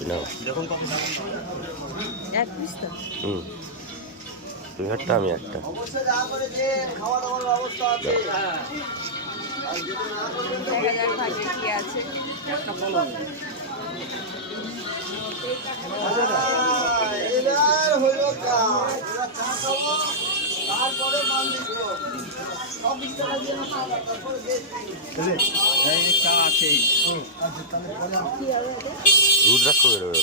নাও। এক পিস তো। হুম। তুমি একটা আমি একটা। দেখা তারপরে মান দিব সব টাকা দিয়ে না তারপরে দেখছি এই চা আছে আচ্ছা তাহলে পরে কি হবে? এটা রুদ্রাক্ষ বেরোবে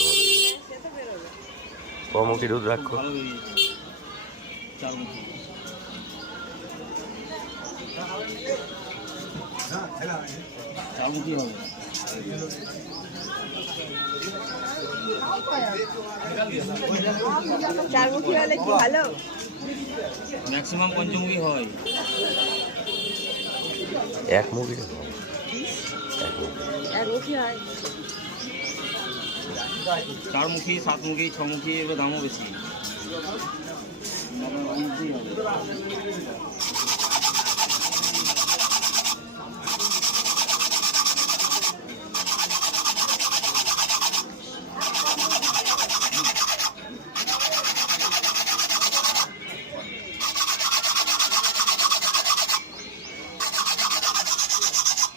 ওর মধ্যে কমুখী রুদ্রাক্ষ। চারমুখী হলে কি ভালো? ম্যাক্সিমাম পঞ্চমুখী হয়। এক মুখী এক একমুখী হয়। চারমুখী সাতমুখী ছমুখী এবার দামও বেশি। আপনার ওর মধ্যেই হবে।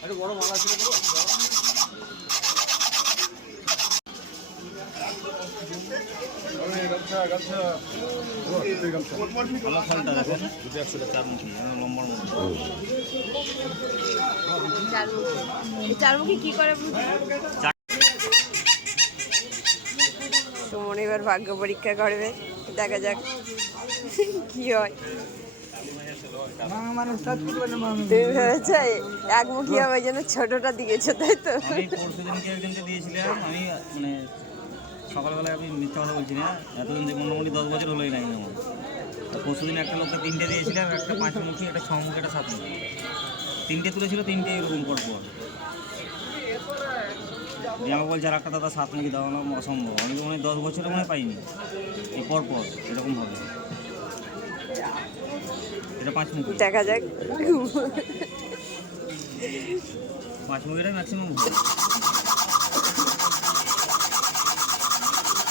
ভালো ফলটা দেখেন চারমুখী কি করে সুমন এবার ভাগ্য পরীক্ষা করবে দেখা যাক কি হয়। তুমি ভেবেছো একমুখী হবে জন্য ছোটটা দিয়েছ তাই তো? আমি দিয়েছিলাম আমি মানে সকালবেলায় আমি মিথ্যা কথা বলছি না। এতদিন যে মোটামুটি দশ বছর হলোই নাই আমার তো পরশু দিন একটা লোককে তিনটে দিয়েছিলাম একটা পাঁচমুখী একটা ছমুখী একটা সাতমুখী। তিনটে তুলেছিল তিনটে এরকম পর পর দিয়ে আমাকে বলছে আর একটা দাদা সাতমুখী দেওয়া আমার অসম্ভব। আমি তো মনে দশ বছরে মনে পাইনি। এই পর পর এরকম হবে। এটা পাঁচমুখী। দেখা যাক। পাঁচমুখীটা ম্যাক্সিমাম হবে।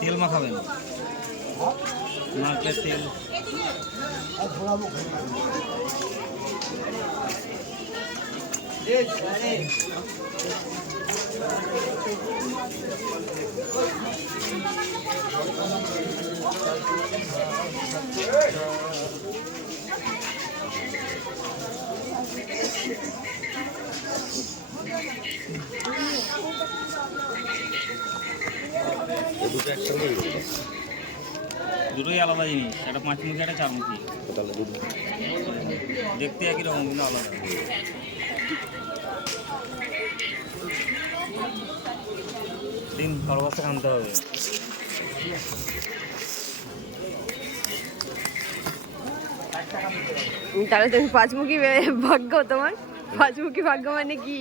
তেল মাখাবেন। নারকেলের তেল। এই। দুটো একসঙ্গে দুটোই আলাদা জিনিস একটা পাঁচমুখী একটা চারমুখী। তাহলে দেখতে একই রকম কিন্তু আলাদা। দিন খরগোশ আনতে হবে। তাহলে তুমি পাঁচমুখী ভাগ্য তোমার। পাঁচমুখী ভাগ্য মানে কি?